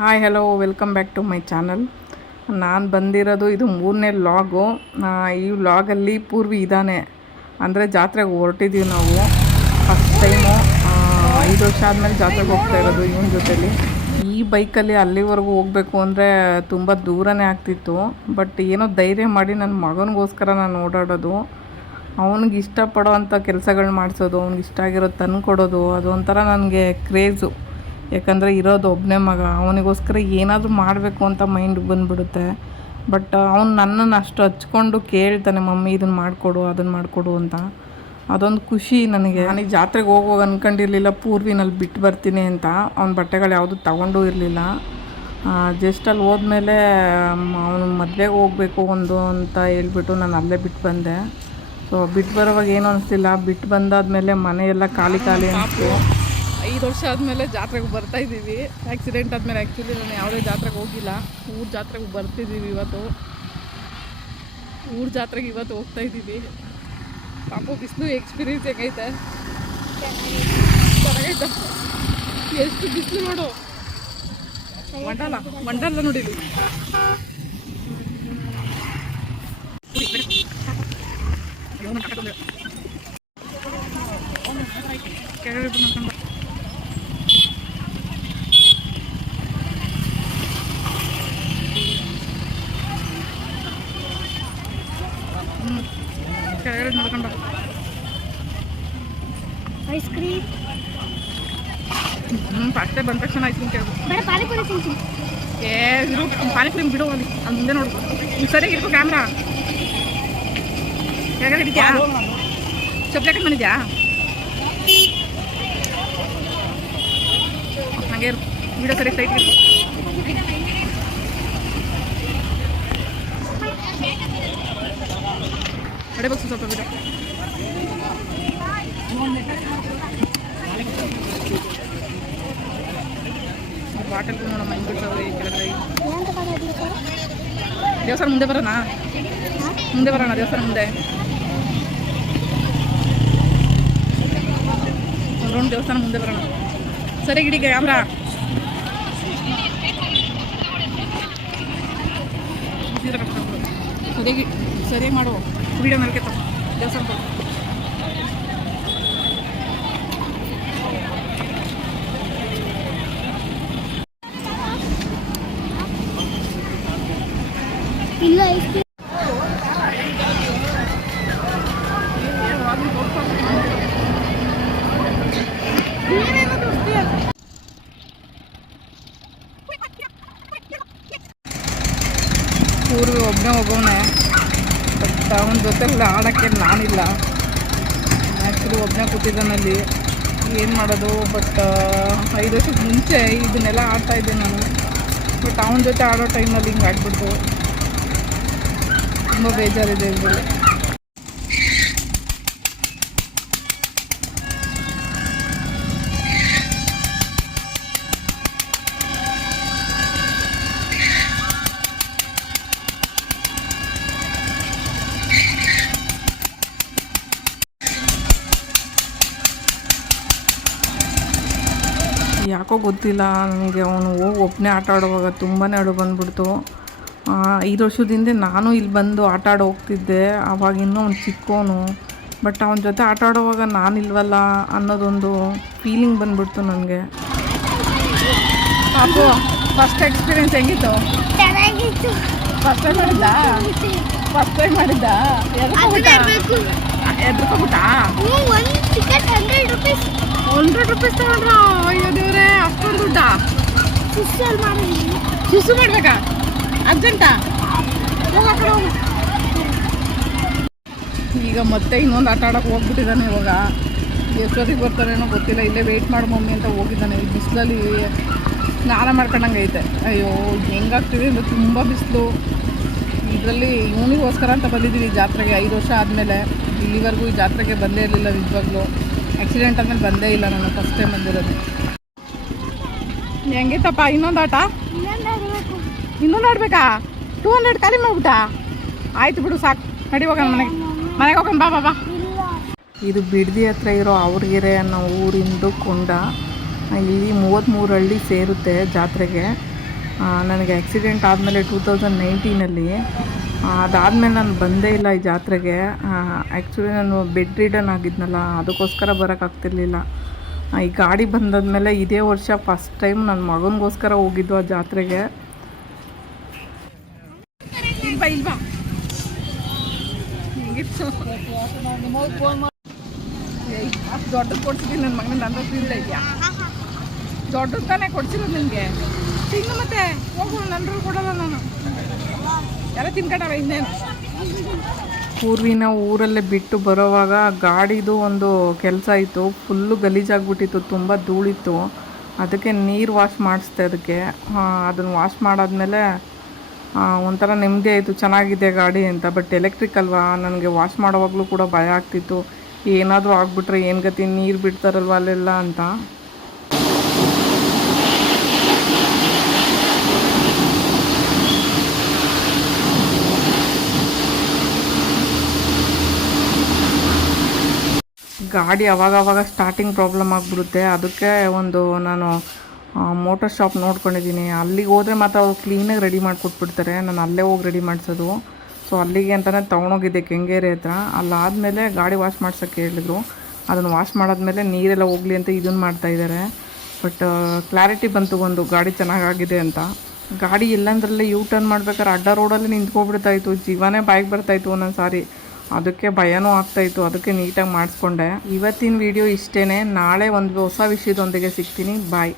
Hi hello welcome back to my channel. ನಾನು ಬಂದಿರೋದು ಇದು 3ನೇ ವ್ಲಾಗು. ಈ ವ್ಲಾಗಲ್ಲಿ ಪೂರ್ವಿ ಇದ್ದಾನೆ, ಅಂದರೆ ಜಾತ್ರೆಗೆ ಹೊರಟಿದ್ದೀವಿ ನಾವು. ಫಸ್ಟ್ ಟೈಮು 5 ವರ್ಷ ಆದಮೇಲೆ ಜಾತ್ರೆಗೆ ಹೋಗ್ತಾ ಇರೋದು ಇವನ ಜೊತೆಲಿ. ಈ ಬೈಕಲ್ಲಿ ಅಲ್ಲಿವರೆಗೂ ಹೋಗಬೇಕು ಅಂದರೆ ತುಂಬ ದೂರನೇ ಆಗ್ತಿತ್ತು. ಬಟ್ ಏನೋ ಧೈರ್ಯ ಮಾಡಿ ನನ್ನ ಮಗನಿಗೋಸ್ಕರ ನಾನು ಓಡಾಡೋದು, ಅವನಿಗೆ ಇಷ್ಟಪಡೋವಂಥ ಕೆಲಸಗಳು ಮಾಡಿಸೋದು, ಅವ್ನಿಗೆ ಇಷ್ಟ ಆಗಿರೋದು ತಂದು ಕೊಡೋದು, ಅದೊಂಥರ ನನಗೆ ಕ್ರೇಜು. ಯಾಕಂದರೆ ಇರೋದು ಒಬ್ಬನೇ ಮಗ, ಅವನಿಗೋಸ್ಕರ ಏನಾದರೂ ಮಾಡಬೇಕು ಅಂತ ಮೈಂಡಿಗೆ ಬಂದುಬಿಡುತ್ತೆ. ಬಟ್ ಅವ್ನು ನನ್ನನ್ನು ಅಷ್ಟು ಹಚ್ಕೊಂಡು ಕೇಳ್ತಾನೆ, ಮಮ್ಮಿ ಇದನ್ನು ಮಾಡಿಕೊಡು ಅದನ್ನು ಮಾಡಿಕೊಡು ಅಂತ. ಅದೊಂದು ಖುಷಿ ನನಗೆ. ನನಗೆ ಜಾತ್ರೆಗೆ ಹೋಗುವಾಗ ಅಂದ್ಕೊಂಡಿರಲಿಲ್ಲ ಪೂರ್ವಿನಲ್ಲಿ ಬಿಟ್ಟು ಬರ್ತೀನಿ ಅಂತ. ಅವ್ನ ಬಟ್ಟೆಗಳು ಯಾವುದೂ ತೊಗೊಂಡೂ ಇರಲಿಲ್ಲ. ಜಸ್ಟ್ ಅಲ್ಲಿ ಹೋದ್ಮೇಲೆ ಅವನು ಮದುವೆಗೆ ಹೋಗಬೇಕು ಒಂದು ಅಂತ ಹೇಳ್ಬಿಟ್ಟು ನಾನು ಅಲ್ಲೇ ಬಿಟ್ಟು ಬಂದೆ. ಸೊ ಬಿಟ್ಟು ಬರೋವಾಗ ಏನೂ ಅನಿಸ್ತಿಲ್ಲ. ಬಿಟ್ಟು ಬಂದಾದಮೇಲೆ ಮನೆಯೆಲ್ಲ ಖಾಲಿ ಖಾಲಿ ಅನಿಸ್ತು. 5 ವರ್ಷ ಆದಮೇಲೆ ಜಾತ್ರೆಗೆ ಬರ್ತಾಯಿದ್ದೀವಿ. ಆ್ಯಕ್ಸಿಡೆಂಟ್ ಆದಮೇಲೆ ಆ್ಯಕ್ಚುಲಿ ನಾನು ಯಾವುದೇ ಜಾತ್ರೆಗೆ ಹೋಗಿಲ್ಲ. ಊರ ಜಾತ್ರೆಗೆ ಬರ್ತಿದ್ದೀವಿ ಇವತ್ತು. ಊರ ಜಾತ್ರೆಗೆ ಇವತ್ತು ಹೋಗ್ತಾಯಿದ್ದೀವಿ. ಪಾಪ ಬಿಸಿಲು ಎಕ್ಸ್ಪೀರಿಯನ್ಸ್ ಹೆಂಗೈತೆ? ಚೆನ್ನಾಗೈತೆ. ಎಷ್ಟು ಬಿಸಿಲು ನೋಡು, ಮಂಡಲ್ಲ ನೋಡಿದ್ವಿ. ನೋಡ್ಕೊಂಡ ಐಸ್ ಕ್ರೀಮ್ ಅಷ್ಟೇ ಬಂದ ತಕ್ಷಣ ಐಸ್ ಕ್ರೀಮ್ ಕೇಳಿದ್ರು. ಪಾನಿಪುರಿ ತಿಂತೀನಿ. ಇರು ಪಾನಿಪುರಿ ಬಿಡು, ಅಲ್ಲಿ ಮುಂದೆ ನೋಡು. ನೀವು ಸರಿಯಾಗಿ ಇರ್ಕೋ ಕ್ಯಾಮ್ರಾ. ಕೆಳಗಡೆ ಹಿಡಿದ್ಯಾ? ಚಪ್ಪಲಿ ಹಾಕಿ ಬಂದಿದ್ಯಾ? ಹಾಗೆ ಇರು, ವಿಡಿಯೋ ಸರಿ ಸೈಟ್ ಇರು. ಅಡೆ ಬಗ್ಸು ಸ್ವಲ್ಪ ವಿಡಿಯೋ. ಬಾಟಲ್ ನೋಡಮ್ಮ ಹಿಂಗೆ ಬಿಡ್ತಾವ್ರಿ ಕೆಳಗಡೆ. ದೇವಸ್ಥಾನ ಮುಂದೆ ಬರೋಣ, ದೇವಸ್ಥಾನ ಮುಂದೆ ರೌಂಡ್ ದೇವಸ್ಥಾನ ಮುಂದೆ ಬರೋಣ. ಸರಿಯಾಗಿ ಹಿಡಿ ಕ್ಯಾಮ್ರಾ. ಸರಿಯಾಗಿ ಮಾಡು ವಿಡಿಯೋ ನಲ್ಕೆತ್ತ ದೇವಸ್ಥಾನ. ಇಲ್ಲ ಐಸ್ ಕ್ರೀಮ್ ಪೂರ್ವಿ ಒಬ್ಬನೇ ಹೋಗೋನೆ. ಬಟ್ ಅವನ ಜೊತೆಲ್ಲ ಆಡೋಕ್ಕೆ ನಾನಿಲ್ಲ. ಆ್ಯಕ್ಚುಲಿ ಒಬ್ಬನೇ ಕೂತಿದ್ದಾನಲ್ಲಿ, ಏನು ಮಾಡೋದು. ಬಟ್ 5 ವರ್ಷದ ಮುಂಚೆ ಇದನ್ನೆಲ್ಲ ಆಡ್ತಾಯಿದ್ದೆ ನಾನು. ಬಟ್ ಅವನ ಜೊತೆ ಆಡೋ ಟೈಮಲ್ಲಿ ಹಿಂಗೆ ಆಡ್ಬಿಡ್ತು. ತುಂಬ ಬೇಜಾರಿದೆ ಇದರಲ್ಲಿ. ಯಾಕೋ ಗೊತ್ತಿಲ್ಲ ನನಗೆ, ಅವನು ಹೋಗಿ ಒಬ್ಬನೇ ಆಟ ಆಡುವಾಗ ತುಂಬಾ ಅಳು ಬಂದುಬಿಡ್ತು. 5 ವರ್ಷದಿಂದ ನಾನು ಇಲ್ಲಿ ಬಂದು ಆಟ ಆಡೋ ಹೋಗ್ತಿದ್ದೆ. ಆವಾಗ ಇನ್ನೂ ಅವ್ನು ಚಿಕ್ಕವನು. ಬಟ್ ಅವನ ಜೊತೆ ಆಟ ಆಡೋವಾಗ ನಾನಿಲ್ವಲ್ಲ ಅನ್ನೋದೊಂದು ಫೀಲಿಂಗ್ ಬಂದುಬಿಡ್ತು ನನಗೆ. ಪಾಪು ಫಸ್ಟ್ ಎಕ್ಸ್ಪೀರಿಯನ್ಸ್ ಹೆಂಗಿತ್ತು? ಚೆನ್ನಾಗಿತ್ತು. ಫಸ್ಟ್ ಟೈಮ್ ಮಾಡಿದ್ದ? ಎದ್ರಕೋಬಿಟ್ಟ? ಒಂದು ಟಿಕೆಟ್ 100 ರೂಪೀಸ್. 100 ರೂಪೀಸ್ ತಗೊಂಡ್ರ? ಅಯ್ಯೋ ದೇವ್ರೆ, ಅಷ್ಟೊಂದು ದುಡ್ಡ? ಶಿಶು ಮಾಡ್ಬೇಕಾ? ಅರ್ಜೆಂಟಾ? ಈಗ ಮತ್ತೆ ಇನ್ನೊಂದು ಆಟ ಆಡೋಕೆ ಹೋಗ್ಬಿಟ್ಟಿದ್ದಾನೆ. ಇವಾಗ ಎಷ್ಟೊತ್ತಿಗೆ ಬರ್ತಾನೇನೋ ಗೊತ್ತಿಲ್ಲ. ಇಲ್ಲೇ ವೆಯ್ಟ್ ಮಾಡಿ ಮಮ್ಮಿ ಅಂತ ಹೋಗಿದ್ದಾನೆ. ಈ ಬಿಸಿಲಲ್ಲಿ ಸ್ನಾನ ಮಾಡ್ಕೊಂಡಂಗೆ ಐತೆ. ಅಯ್ಯೋ ಹೆಂಗಾಗ್ತಿದೆ ಅಂದರೆ ತುಂಬ ಬಿಸಿಲು. ಇದರಲ್ಲಿ ಇವನಿಗೋಸ್ಕರ ಅಂತ ಬಂದಿದ್ದೀವಿ ಜಾತ್ರೆಗೆ. 5 ವರ್ಷ ಆದಮೇಲೆ ಇಲ್ಲಿವರೆಗೂ ಈ ಜಾತ್ರೆಗೆ ಬಂದೇ ಇರಲಿಲ್ಲ ನಿಜವಾಗ್ಲೂ. ಆ್ಯಕ್ಸಿಡೆಂಟ್ ಆದಮೇಲೆ ಬಂದೇ ಇಲ್ಲ ನಾನು, ಫಸ್ಟ್ ಟೈಮ್ ಬಂದಿರೋದು. ಹೆಂಗಿತ್ತಪ್ಪ ಇನ್ನೊಂದು ಆಟ? ಇನ್ನೊಂದು ಆಡ್ಬೇಕಾ? 200 ಖಾಲಿ ಮಾಡ್ಬಿಟ್ಟಾ? ಆಯ್ತು ಬಿಡು, ಸಾಕು, ನಡಿ ಹೋಗೋಣ ಮನೆಗೆ ಹೋಗೋಣ. ಬಾ. ಇದು ಬಿಡದಿ ಹತ್ರ ಇರೋ ಅವ್ರಗೆರೆ ಅನ್ನೋ ಊರಿಂದು ಕೊಂಡ. ಇಲ್ಲಿ 33 ಹಳ್ಳಿ ಸೇರುತ್ತೆ ಜಾತ್ರೆಗೆ. ನನಗೆ ಆ್ಯಕ್ಸಿಡೆಂಟ್ ಆದಮೇಲೆ 2019 ಅದಾದಮೇಲೆ ನಾನು ಬಂದೇ ಇಲ್ಲ ಈ ಜಾತ್ರೆಗೆ. ಆ್ಯಕ್ಚುಲಿ ನಾನು ಬೆಡ್ ರಿಡನ್ ಆಗಿದ್ನಲ್ಲ, ಅದಕ್ಕೋಸ್ಕರ ಬರೋಕ್ಕಾಗ್ತಿರ್ಲಿಲ್ಲ. ಈ ಗಾಡಿ ಬಂದಾದ್ಮೇಲೆ ಇದೇ ವರ್ಷ ಫಸ್ಟ್ ಟೈಮ್ ನನ್ನ ಮಗನಿಗೋಸ್ಕರ ಹೋಗಿದ್ದು ಆ ಜಾತ್ರೆಗೆ. ಇಲ್ವಾ ಅಷ್ಟು ದೊಡ್ಡದು ಕೊಡ್ಸಿದ್ದೀನಿ ನನ್ನ ಮಗನಿಂದ ಅಂದ್ರೆ ಫೀಲ್ ಇದೆಯಾ? ದೊಡ್ಡದು ತಾನೇ ಕೊಡ್ಸಿರೋದು ನಿನಗೆ. ತಿನ್ನು ಮತ್ತೆ ಹೋಗು, ನನಗೂ ಕೊಡಲ್ಲ ನಾನು. ಎಲ್ಲ ತಿನ್ಕೊಂಡಾರ ಇನ್ನೇನು. ಪೂರ್ವಿನ ಊರಲ್ಲೇ ಬಿಟ್ಟು ಬರೋವಾಗ ಗಾಡಿದು ಒಂದು ಕೆಲಸ ಇತ್ತು, ಫುಲ್ಲು ಗಲೀಜಾಗ್ಬಿಟ್ಟಿತ್ತು, ತುಂಬ ಧೂಳಿತ್ತು. ಅದಕ್ಕೆ ನೀರು ವಾಶ್ ಮಾಡಿಸ್ದೆ ಅದಕ್ಕೆ. ಅದನ್ನು ವಾಶ್ ಮಾಡಾದ್ಮೇಲೆ ಒಂಥರ ನೆಮ್ಮದಿ ಆಯಿತು, ಚೆನ್ನಾಗಿದೆ ಗಾಡಿ ಅಂತ. ಬಟ್ ಎಲೆಕ್ಟ್ರಿಕ್ ಅಲ್ವಾ, ನನಗೆ ವಾಶ್ ಮಾಡೋವಾಗಲೂ ಕೂಡ ಭಯ ಆಗ್ತಿತ್ತು, ಏನಾದರೂ ಆಗಿಬಿಟ್ರೆ ಏನು ಗತಿ, ನೀರು ಬಿಡ್ತಾರಲ್ವ ಅಲ್ಲೆಲ್ಲ ಅಂತ. ಗಾಡಿ ಅವಾಗವಾಗ ಸ್ಟಾರ್ಟಿಂಗ್ ಪ್ರಾಬ್ಲಮ್ ಆಗಿಬಿಡುತ್ತೆ. ಅದಕ್ಕೆ ಒಂದು ನಾನು ಮೋಟರ್ ಶಾಪ್ ನೋಡ್ಕೊಂಡಿದ್ದೀನಿ. ಅಲ್ಲಿಗೆ ಹೋದರೆ ಮಾತ್ರ ಅವ್ರು ಕ್ಲೀನಾಗಿ ರೆಡಿ ಮಾಡಿಕೊಟ್ಬಿಡ್ತಾರೆ. ನಾನು ಅಲ್ಲೇ ಹೋಗಿ ರೆಡಿ ಮಾಡಿಸೋದು. ಸೊ ಅಲ್ಲಿಗೆ ಅಂತಲೇ ತೊಗೊಂಡೋಗಿದ್ದೆ ಕೆಂಗೇರಿ ಹತ್ರ. ಅಲ್ಲಾದಮೇಲೆ ಗಾಡಿ ವಾಶ್ ಮಾಡ್ಸೋಕ್ಕೆ ಹೇಳಿದ್ರು. ಅದನ್ನು ವಾಶ್ ಮಾಡಾದ್ಮೇಲೆ ನೀರೆಲ್ಲ ಹೋಗಲಿ ಅಂತ ಇದನ್ನು ಮಾಡ್ತಾಯಿದ್ದಾರೆ. ಬಟ್ ಕ್ಲಾರಿಟಿ ಬಂತು ಒಂದು, ಗಾಡಿ ಚೆನ್ನಾಗಾಗಿದೆ ಅಂತ. ಗಾಡಿ ಎಲ್ಲಂದ್ರಲ್ಲೇ ಯೂ ಟರ್ನ್ ಮಾಡ್ಬೇಕಾದ್ರೆ ಅಡ್ಡ ರೋಡಲ್ಲಿ ನಿಂತ್ಕೊಬಿಡ್ತಾಯಿತ್ತು, ಜೀವನೇ ಬಾಯಿಗೆ ಬರ್ತಾಯಿತ್ತು ಒಂದೊಂದು ಸಾರಿ. ಅದಕ್ಕೆ ಭಯನೂ ಆಗ್ತಾಯಿತ್ತು, ಅದಕ್ಕೆ ನೀಟಾಗಿ ಮಾಡಿಸ್ಕೊಂಡೆ. ಇವತ್ತಿನ ವಿಡಿಯೋ ಇಷ್ಟೇ. ನಾಳೆ ಒಂದು ಹೊಸ ವಿಷಯದೊಂದಿಗೆ ಸಿಗ್ತೀನಿ. ಬಾಯ್.